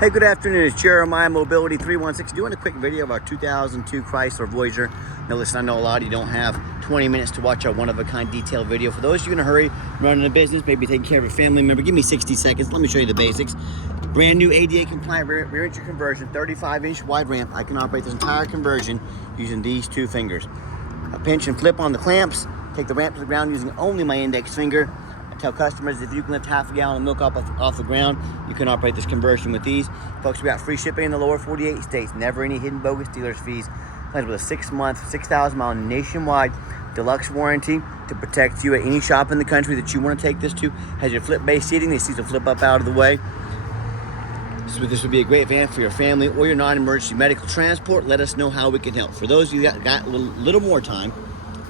Hey, good afternoon. It's Jeremiah Mobility 316 doing a quick video of our 2002 Chrysler Voyager. Now listen, I know a lot of you don't have 20 minutes to watch our one-of-a-kind detailed video. For those of you in a hurry, running a business, maybe taking care of a family member, give me 60 seconds. Let me show you the basics. Brand new ADA compliant rear entry conversion, 35-inch wide ramp. I can operate this entire conversion using these two fingers. I pinch and flip on the clamps, take the ramp to the ground using only my index finger. Tell customers if you can lift half a gallon of milk off the ground, you can operate this conversion with these. Folks, we got free shipping in the lower 48 states, never any hidden bogus dealer's fees. Plans with a 6-month, 6,000-mile nationwide deluxe warranty to protect you at any shop in the country that you want to take this to. Has your flip-based seating, these seats will flip up out of the way. So this would be a great van for your family or your non-emergency medical transport. Let us know how we can help. For those of you that got a little more time,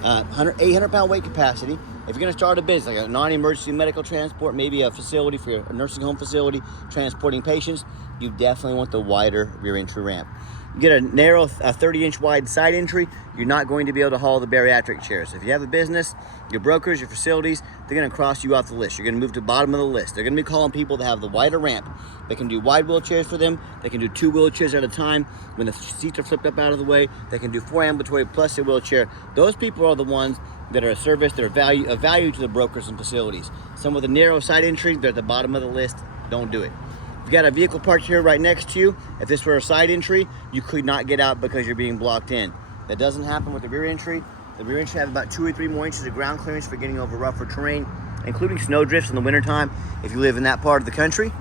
800-pound weight capacity. If you're going to start a business, like a non-emergency medical transport, maybe a facility for a nursing home facility, transporting patients, you definitely want the wider rear entry ramp. You get a narrow 30-inch wide side entry, you're not going to be able to haul the bariatric chairs. If you have a business, your brokers, your facilities, they're going to cross you off the list. You're going to move to the bottom of the list. They're going to be calling people that have the wider ramp. They can do wide wheelchairs for them. They can do 2 wheelchairs at a time. When the seats are flipped up out of the way, they can do 4 ambulatory plus a wheelchair. Those people are the ones that are a service, they're of value to the brokers and facilities. Some with a narrow side entry, they're at the bottom of the list. Don't do it. You've got a vehicle parked here right next to you. If this were a side entry, you could not get out because you're being blocked in. That doesn't happen with the rear entry. The rear entry has about 2 or 3 more inches of ground clearance for getting over rougher terrain, including snow drifts in the wintertime if you live in that part of the country.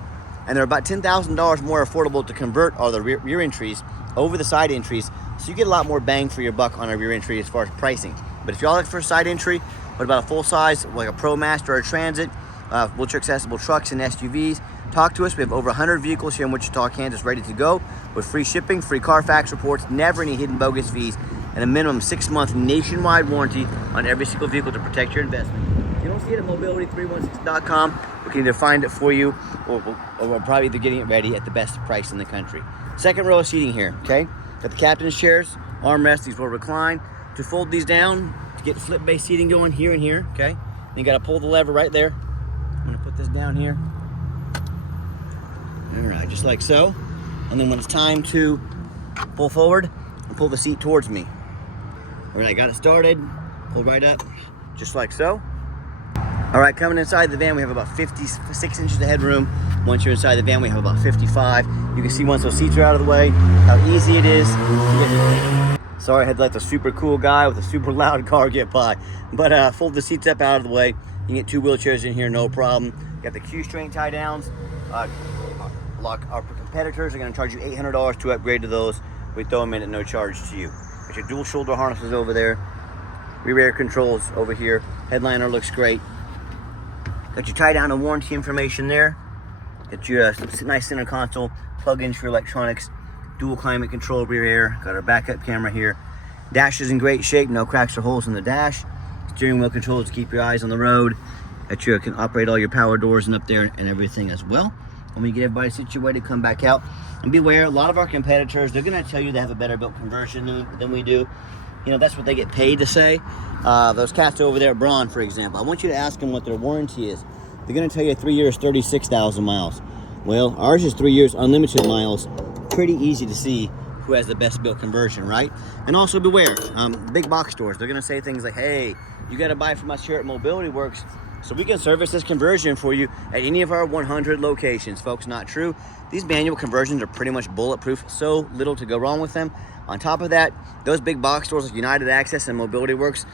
And they're about $10,000 more affordable to convert are the rear entries over the side entries, so you get a lot more bang for your buck on a rear entry as far as pricing. But if y'all look for a side entry, what about a full size, like a ProMaster or a Transit, wheelchair accessible trucks and SUVs, talk to us. We have over 100 vehicles here in Wichita, Kansas ready to go with free shipping, free Carfax reports, never any hidden bogus fees, and a minimum 6-month nationwide warranty on every single vehicle to protect your investment. If you don't see it at mobility316.com, we can either find it for you or we're probably either getting it ready at the best price in the country. Second row of seating here, okay? Got the captain's chairs, armrests, these will recline. To fold these down, to get flip-based seating going here and here, okay? Then you gotta pull the lever right there. I'm gonna put this down here. All right, just like so. And then when it's time to pull forward, and pull the seat towards me. All right, got it started. Pull right up, just like so. All right, coming inside the van, we have about 56 inches of headroom. Once you're inside the van, we have about 55. You can see once those seats are out of the way, how easy it is to get. Sorry, I had to let the super cool guy with a super loud car get by. But fold the seats up out of the way. You can get 2 wheelchairs in here, no problem. Got the Q-string tie downs. Our competitors are going to charge you $800 to upgrade to those. We throw them in at no charge to you. Got your dual shoulder harnesses over there. Rear air controls over here. Headliner looks great. Got your tie down and warranty information there. Got your nice center console, plug-ins for electronics. Dual climate control rear air. Got our backup camera here. Dash is in great shape, no cracks or holes in the dash. Steering wheel controls to keep your eyes on the road. That you can operate all your power doors and up there and everything as well. When we get everybody situated, come back out. And beware, a lot of our competitors, they're gonna tell you they have a better built conversion than we do. You know, that's what they get paid to say. Those cats over there, Braun, for example, I want you to ask them what their warranty is. They're gonna tell you 3 years, 36,000 miles. Well, ours is 3 years, unlimited miles. Pretty easy to see who has the best built conversion, right? And also beware, big box stores, they're gonna say things like, hey, you gotta buy from us here at Mobility Works so we can service this conversion for you at any of our 100 locations. Folks, not true. These manual conversions are pretty much bulletproof, so little to go wrong with them. On top of that, those big box stores like United Access and Mobility Works,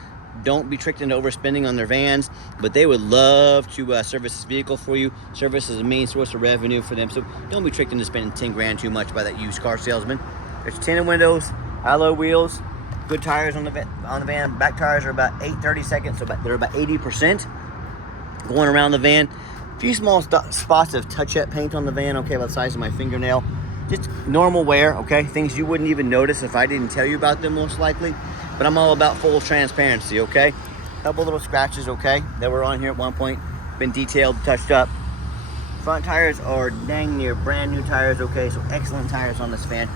don't be tricked into overspending on their vans, but they would love to service this vehicle for you. Service is a main source of revenue for them, so don't be tricked into spending 10 grand too much by that used car salesman. There's tinted windows, alloy wheels, good tires on the van. Back tires are about 8/32, so they're about 80% going around the van. A few small spots of touch-up paint on the van, okay, about the size of my fingernail. Just normal wear, okay? Things you wouldn't even notice if I didn't tell you about them, most likely. But I'm all about full transparency, okay? Couple little scratches, okay, that were on here at one point, been detailed, touched up. Front tires are dang near brand new tires, okay? So excellent tires on this van.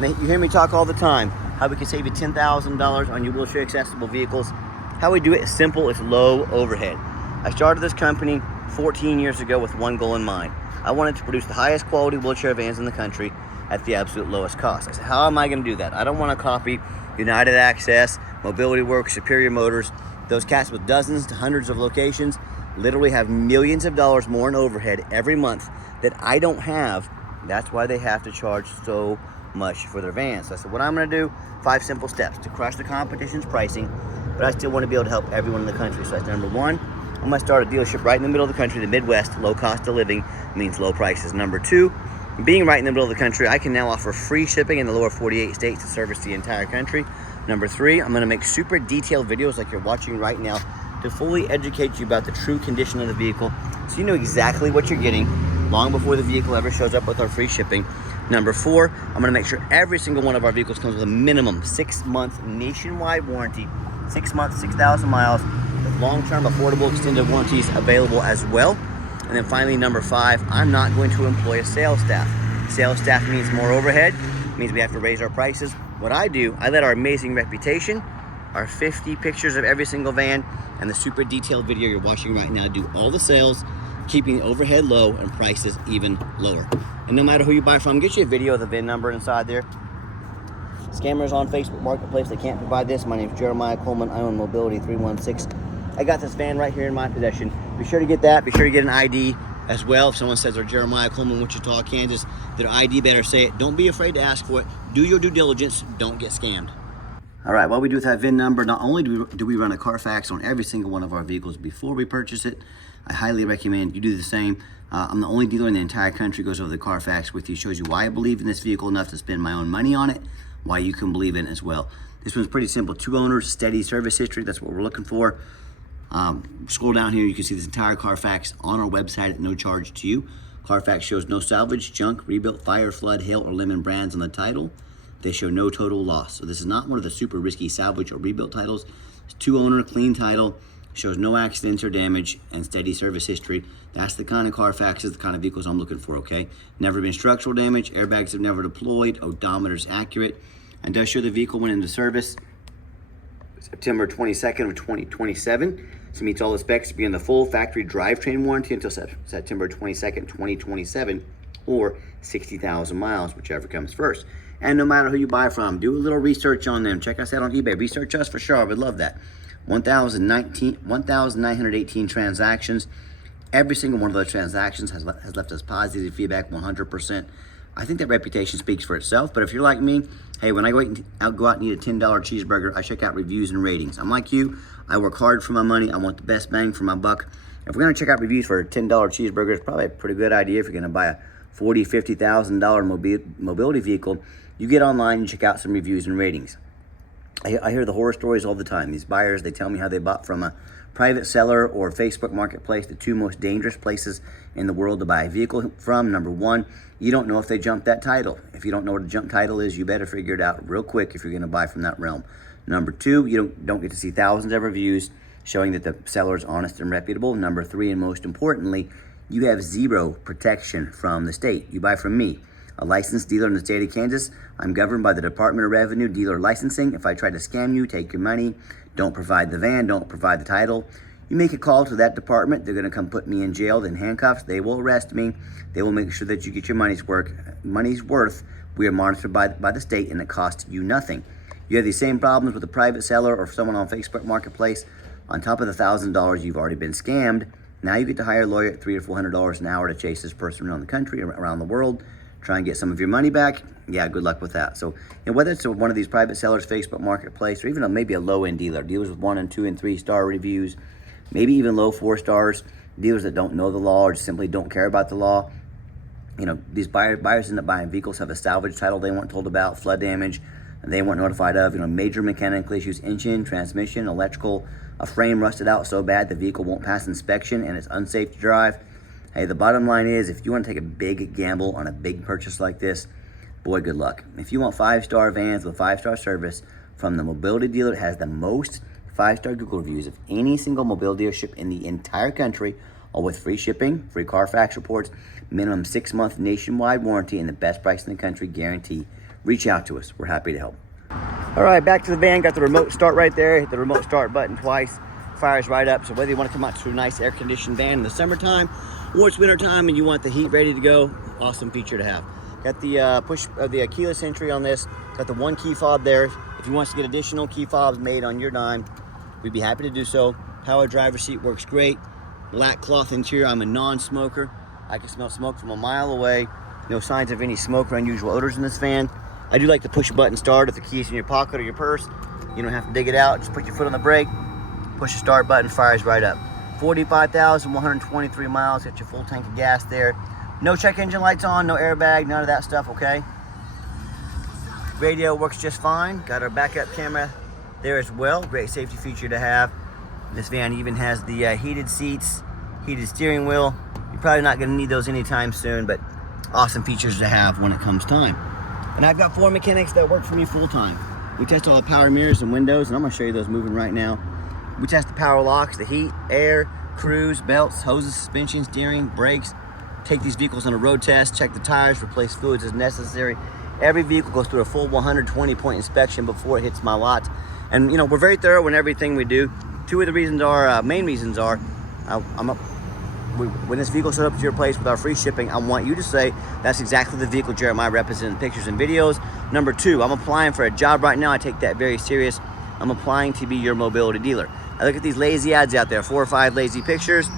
And you hear me talk all the time, how we can save you $10,000 on your wheelchair accessible vehicles. How we do it is simple, it's low overhead. I started this company 14 years ago with one goal in mind. I wanted to produce the highest quality wheelchair vans in the country at the absolute lowest cost. I said, how am I going to do that? I don't want to copy United Access, Mobility Works, Superior Motors. Those cats with dozens to hundreds of locations literally have millions of dollars more in overhead every month that I don't have. That's why they have to charge so much for their vans. So I said, what I'm going to do, 5 simple steps to crush the competition's pricing, but I still want to be able to help everyone in the country. So I said, number 1, I'm going to start a dealership right in the middle of the country, the Midwest. Low cost of living means low prices. Number 2, being right in the middle of the country, I can now offer free shipping in the lower 48 states to service the entire country. Number 3, I'm going to make super detailed videos like you're watching right now to fully educate you about the true condition of the vehicle, so you know exactly what you're getting long before the vehicle ever shows up with our free shipping. Number 4, I'm going to make sure every single one of our vehicles comes with a minimum 6-month nationwide warranty, 6 months, 6,000 miles, with long-term affordable extended warranties available as well. And then finally, number 5, I'm not going to employ a sales staff. Sales staff means more overhead, means we have to raise our prices. What I do, I let our amazing reputation, our 50 pictures of every single van, and the super detailed video you're watching right now do all the sales, keeping the overhead low and prices even lower. And no matter who you buy from, get you a video of the VIN number inside there. Scammers on Facebook Marketplace, they can't provide this. My name is Jeremiah Coleman. I own Mobility 316. I got this van right here in my possession. Be sure to get that. Be sure to get an ID as well. If someone says they're Jeremiah Coleman, Wichita, Kansas, their ID better say it. Don't be afraid to ask for it. Do your due diligence. Don't get scammed. All right, what we do with that VIN number, not only do we run a Carfax on every single one of our vehicles before we purchase it, I highly recommend you do the same. I'm the only dealer in the entire country goes over the Carfax with you, shows you why I believe in this vehicle enough to spend my own money on it, why you can believe in it as well. This one's pretty simple. 2 owners, steady service history, that's what we're looking for. Scroll down here, you can see this entire Carfax on our website at no charge to you. Carfax shows no salvage, junk, rebuilt, fire, flood, hail, or lemon brands on the title. They show no total loss. So this is not one of the super risky salvage or rebuilt titles. It's 2 owner, clean title, shows no accidents or damage, and steady service history. That's the kind of Carfaxes, the kind of vehicles I'm looking for, okay? Never been structural damage, airbags have never deployed, odometer's accurate, and does show the vehicle went into service September 22nd of 2027. So meets all the specs to be in the full factory drivetrain warranty until September 22nd, 2027, or 60,000 miles, whichever comes first. And no matter who you buy from, do a little research on them. Check us out on eBay. Research us for sure. I would love that. 1,918 transactions. Every single one of those transactions has left us positive feedback, 100%. I think that reputation speaks for itself. But if you're like me, hey, when I go out and eat a $10 cheeseburger, I check out reviews and ratings. I'm like you. I work hard for my money. I want the best bang for my buck. If we're going to check out reviews for a $10 cheeseburger, it's probably a pretty good idea if you're going to buy a $40,000, $50,000 mobility vehicle. You get online and check out some reviews and ratings. I hear the horror stories all the time. These buyers, they tell me how they bought from a private seller or Facebook Marketplace, the 2 most dangerous places in the world to buy a vehicle from. Number 1, you don't know if they jumped that title. If you don't know what a jump title is, you better figure it out real quick if you're going to buy from that realm. Number 2, you don't get to see thousands of reviews showing that the seller is honest and reputable. Number 3, and most importantly, you have 0 protection from the state. You buy from me, a licensed dealer in the state of Kansas. I'm governed by the Department of Revenue dealer licensing. If I try to scam you, take your money, don't provide the van, don't provide the title, you make a call to that department, they're gonna come put me in jail, in handcuffs, they will arrest me, they will make sure that you get your money's worth. We are monitored by the state, and it costs you nothing. You have these same problems with a private seller or someone on Facebook Marketplace. On top of the $1,000 you've already been scammed, now you get to hire a lawyer at $300 or $400 an hour to chase this person around the country, around the world, try and get some of your money back. Yeah, good luck with that. So, whether it's one of these private sellers, Facebook Marketplace, or even maybe a low-end dealer, dealers with 1 and 2 and 3 star reviews, maybe even low 4 stars, dealers that don't know the law or just simply don't care about the law. These buyers end up buying vehicles, have a salvage title they weren't told about, flood damage, and they weren't notified of, major mechanical issues, engine, transmission, electrical, a frame rusted out so bad the vehicle won't pass inspection and it's unsafe to drive. Hey, the bottom line is, if you want to take a big gamble on a big purchase like this, boy, good luck. If you want 5-star vans with 5-star service from the mobility dealer that has the most 5-star Google reviews of any single mobility dealership in the entire country, all with free shipping, free Carfax reports, minimum 6-month nationwide warranty, and the best price in the country guarantee, reach out to us. We're happy to help. All right, back to the van. Got the remote start right there. Hit the remote start button twice. Fires right up. So whether you want to come out to a nice air-conditioned van in the summertime or it's winter time and you want the heat ready to go, awesome feature to have. Got the push of the keyless entry on this. Got the 1 key fob there. If you want to get additional key fobs made on your dime, we'd be happy to do so. Power driver seat works great. Black cloth interior. I'm a non-smoker. I can smell smoke from a mile away. No signs of any smoke or unusual odors in this van. I do like the push button start if the key's in your pocket or your purse. You don't have to dig it out. Just put your foot on the brake, push the start button, fires right up. 45,123 miles. Got your full tank of gas there. No check engine lights on, no airbag, none of that stuff, okay? Radio works just fine. Got our backup camera there as well. Great safety feature to have. This van even has the heated seats, heated steering wheel. You're probably not gonna need those anytime soon, but awesome features to have when it comes time. And I've got 4 mechanics that work for me full time. We test all the power mirrors and windows, and I'm gonna show you those moving right now. We test the power locks, the heat, air, cruise, belts, hoses, suspension, steering, brakes. Take these vehicles on a road test, check the tires, replace fluids as necessary. Every vehicle goes through a full 120-point inspection before it hits my lot. And you know, we're very thorough in everything we do. 2 of the reasons are, main reasons are, when this vehicle shows up to your place with our free shipping, I want you to say, that's exactly the vehicle Jeremiah represents in pictures and videos. Number 2, I'm applying for a job right now. I take that very serious. I'm applying to be your mobility dealer. I look at these lazy ads out there, 4 or 5 lazy pictures.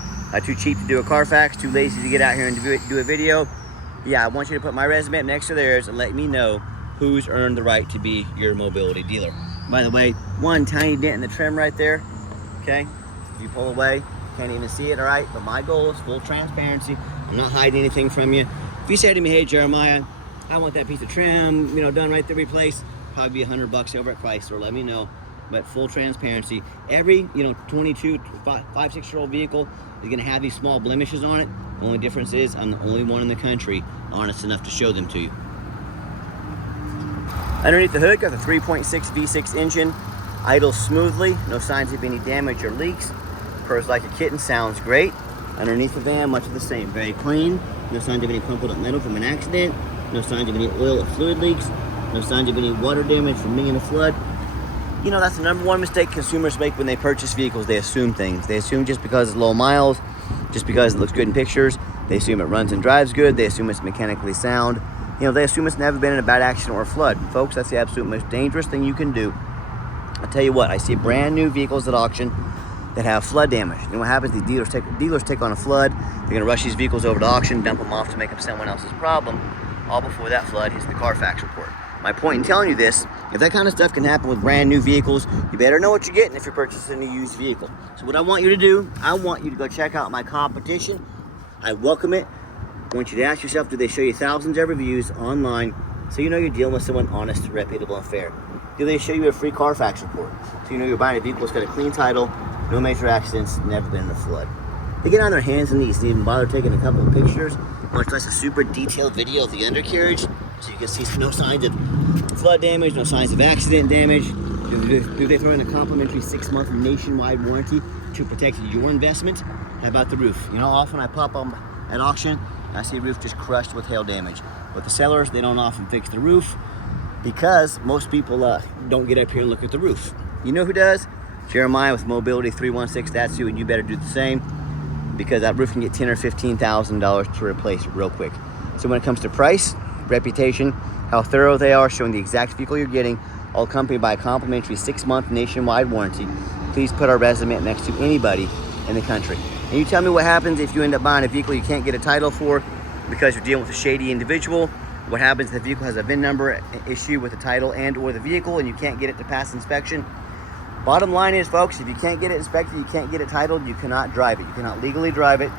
Too cheap to do a Carfax, too lazy to get out here and do a video. Yeah, I want you to put my resume up next to theirs and let me know who's earned the right to be your mobility dealer. By the way, 1 tiny dent in the trim right there, okay? If you pull away, can't even see it, all right? But my goal is full transparency. I'm not hiding anything from you. If you say to me, hey, Jeremiah, I want that piece of trim, you know, done right there, replaced, probably be $100 over at Chrysler, let me know. But full transparency, every 22, 5, 6-year-old vehicle is going to have these small blemishes on it. The only difference is I'm the only one in the country honest enough to show them to you. Underneath the hood, got the 3.6 V6 engine, idles smoothly, no signs of any damage or leaks. Purrs like a kitten, sounds great. Underneath the van, much of the same, very clean. No signs of any crumpled up metal from an accident. No signs of any oil or fluid leaks. No signs of any water damage from being in a flood. You know, that's the number 1 mistake consumers make when they purchase vehicles. They assume things. They assume just because it's low miles, just because it looks good in pictures, they assume it runs and drives good, they assume it's mechanically sound. You know, they assume it's never been in a bad accident or a flood. Folks, that's the absolute most dangerous thing you can do. I'll tell you what, I see brand new vehicles at auction that have flood damage. You know what happens? These dealers take on a flood. They're gonna rush these vehicles over to auction, dump them off to make them someone else's problem, all before that flood hits the Carfax report. My point in telling you this, if that kind of stuff can happen with brand new vehicles, you better know what you're getting if you're purchasing a used vehicle. So what I want you to do, I want you to go check out my competition. I welcome it. I want you to ask yourself, do they show you thousands of reviews online so you know you're dealing with someone honest, reputable, and fair? Do they show you a free Carfax report so you know you're buying a vehicle that's got a clean title, no major accidents, never been in a flood? They get on their hands and knees, they even bother taking a couple of pictures, much less a super detailed video of the undercarriage, so you can see no signs of flood damage, no signs of accident damage. Do they throw in a complimentary 6-month nationwide warranty to protect your investment? How about the roof? You know, often I pop on at auction, I see a roof just crushed with hail damage. But the sellers, they don't often fix the roof because most people don't get up here and look at the roof. You know who does? Jeremiah with Mobility 316, that's you, and you better do the same, because that roof can get $10,000 or $15,000 to replace real quick. So when it comes to price, reputation, how thorough they are, showing the exact vehicle you're getting, all accompanied by a complimentary 6-month nationwide warranty, please put our resume next to anybody in the country. And you tell me what happens if you end up buying a vehicle you can't get a title for because you're dealing with a shady individual. What happens if the vehicle has a VIN number issue with the title and or the vehicle and you can't get it to pass inspection? Bottom line is, folks, if you can't get it inspected, you can't get it titled, you cannot drive it. You cannot legally drive it.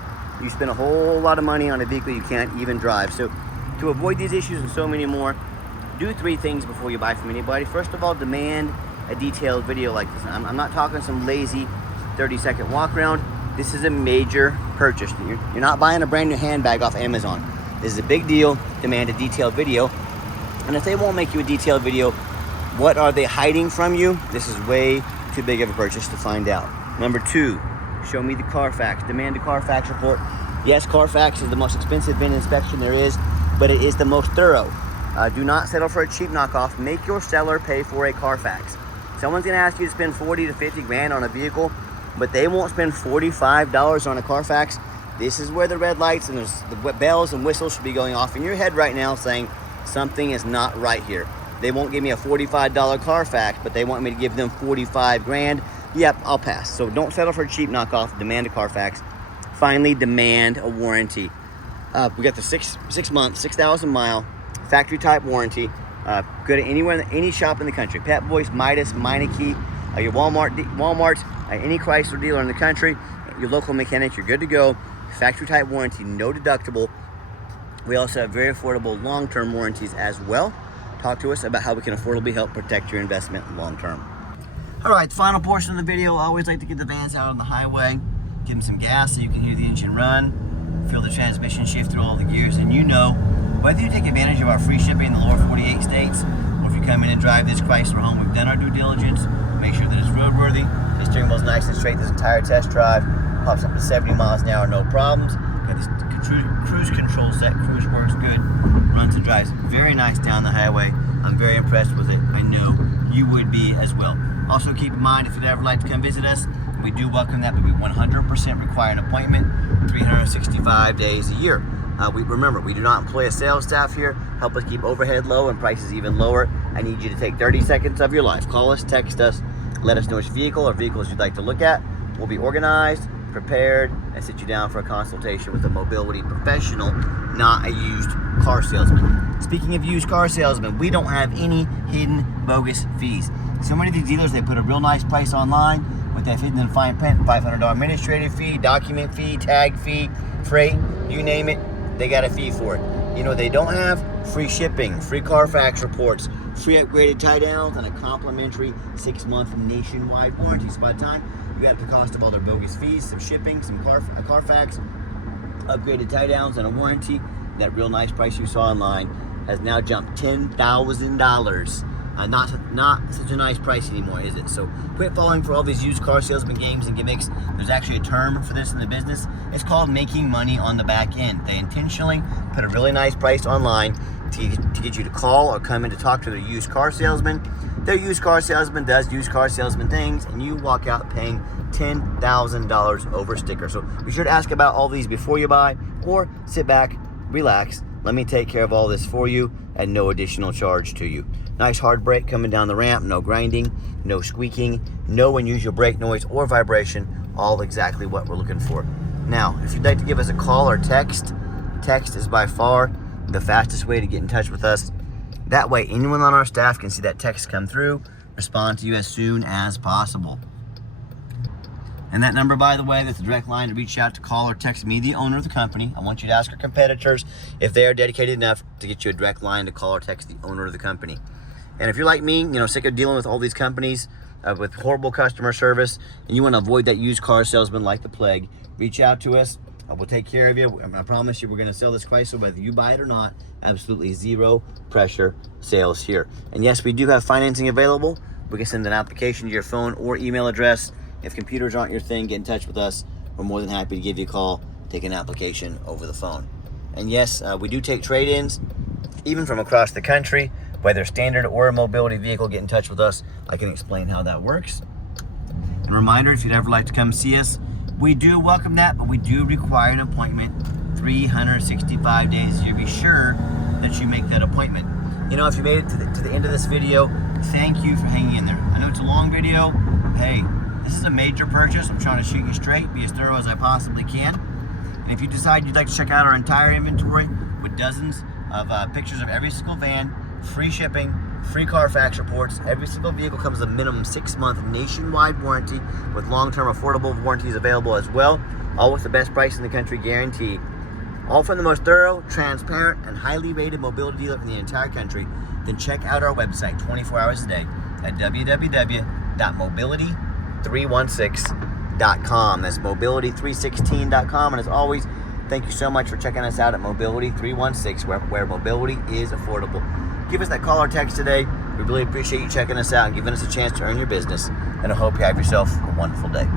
You spend a whole lot of money on a vehicle you can't even drive. So to avoid these issues and so many more, do 3 things before you buy from anybody. First of all, demand a detailed video like this. I'm not talking some lazy 30-second walk around. This is a major purchase. You're not buying a brand new handbag off Amazon. This is a big deal. Demand a detailed video. And if they won't make you a detailed video, what are they hiding from you? This is way too big of a purchase to find out. Number 2, show me the Carfax. Demand a Carfax report. Yes, Carfax is the most expensive VIN inspection there is, but it is the most thorough. Do not settle for a cheap knockoff. Make your seller pay for a Carfax. Someone's gonna ask you to spend 40 to 50 grand on a vehicle, but they won't spend $45 on a Carfax This is where the red lights and the bells and whistles should be going off in your head right now, saying something is not right here. They won't give me a $45 Carfax, but they want me to give them 45 grand. Yep, I'll pass. So don't settle for a cheap knockoff. Demand a Carfax. Finally, demand a warranty. We got the six month, 6,000 mile factory type warranty. Go to anywhere, any shop in the country. Pep Boys, Midas, Meineke, your Walmart, any Chrysler dealer in the country, your local mechanic, you're good to go. Factory type warranty, no deductible. We also have very affordable long-term warranties as well. Talk to us about how we can affordably help protect your investment long-term. All right, the final portion of the video, I always like to get the vans out on the highway, give them some gas so you can hear the engine run, feel the transmission shift through all the gears, and you know, whether you take advantage of our free shipping in the lower 48 states, or if you come in and drive this Chrysler home, we've done our due diligence, make sure that it's roadworthy, the steering wheel's nice and straight this entire test drive, pops up to 70 miles an hour, no problems. Got this cruise control set, cruise works good, runs and drives very nice down the highway. I'm very impressed with it. I know you would be as well. Also keep in mind, if you'd ever like to come visit us, we do welcome that, but we 100% require an appointment 365 days a year. Remember, we do not employ a sales staff here. Help us keep overhead low and prices even lower. I need you to take 30 seconds of your life. Call us, text us, let us know which vehicle or vehicles you'd like to look at. We'll be organized, prepared, and sit you down for a consultation with a mobility professional, not a used car salesman. Speaking of used car salesmen, we don't have any hidden bogus fees. So many of these dealers, they put a real nice price online with that hidden and fine print, $500 administrative fee, document fee, tag fee, freight, you name it, they got a fee for it. You know, they don't have free shipping, free Carfax reports, free upgraded tie downs, and a complimentary 6-month nationwide warranty. So by the time you got the cost of all their bogus fees, some shipping, some Carfax, upgraded tie downs, and a warranty, that real nice price you saw online has now jumped $10,000. Not such a nice price anymore, is it? So quit falling for all these used car salesman games and gimmicks. There's actually a term for this in the business. It's called making money on the back end. They intentionally put a really nice price online to get you to call or come in to talk to their used car salesman. Their used car salesman does used car salesman things, and you walk out paying $10,000 over sticker. So be sure to ask about all these before you buy, or sit back, relax, let me take care of all this for you at no additional charge to you. Nice hard brake coming down the ramp, no grinding, no squeaking, no unusual brake noise or vibration, all exactly what we're looking for. Now, if you'd like to give us a call or text is by far the fastest way to get in touch with us. That way, anyone on our staff can see that text come through, respond to you as soon as possible. And that number, by the way, that's a direct line to reach out to call or text me, the owner of the company. I want you to ask our competitors if they are dedicated enough to get you a direct line to call or text the owner of the company. And if you're like me, you know, sick of dealing with all these companies with horrible customer service, and you want to avoid that used car salesman like the plague, reach out to us. We'll take care of you. I promise you we're going to sell this Chrysler whether you buy it or not. Absolutely zero pressure sales here. And yes, we do have financing available. We can send an application to your phone or email address. If computers aren't your thing, get in touch with us. We're more than happy to give you a call, take an application over the phone. And yes, we do take trade-ins, even from across the country, whether standard or a mobility vehicle. Get in touch with us. I can explain how that works. And a reminder, if you'd ever like to come see us, we do welcome that, but we do require an appointment 365 days a year. Be sure that you make that appointment. You know, if you made it to the end of this video, thank you for hanging in there. I know it's a long video. Hey, this is a major purchase. I'm trying to shoot you straight, be as thorough as I possibly can. And if you decide you'd like to check out our entire inventory with dozens of pictures of every single van, free shipping, free Carfax reports, every single vehicle comes with a minimum 6-month nationwide warranty with long-term affordable warranties available as well, all with the best price in the country guaranteed. All from the most thorough, transparent, and highly rated mobility dealer in the entire country. Then check out our website 24 hours a day at www.mobility316.com. That's mobility316.com. And as always, thank you so much for checking us out at Mobility 316, where mobility is affordable. Give us that call or text today. We really appreciate you checking us out and giving us a chance to earn your business. And I hope you have yourself a wonderful day.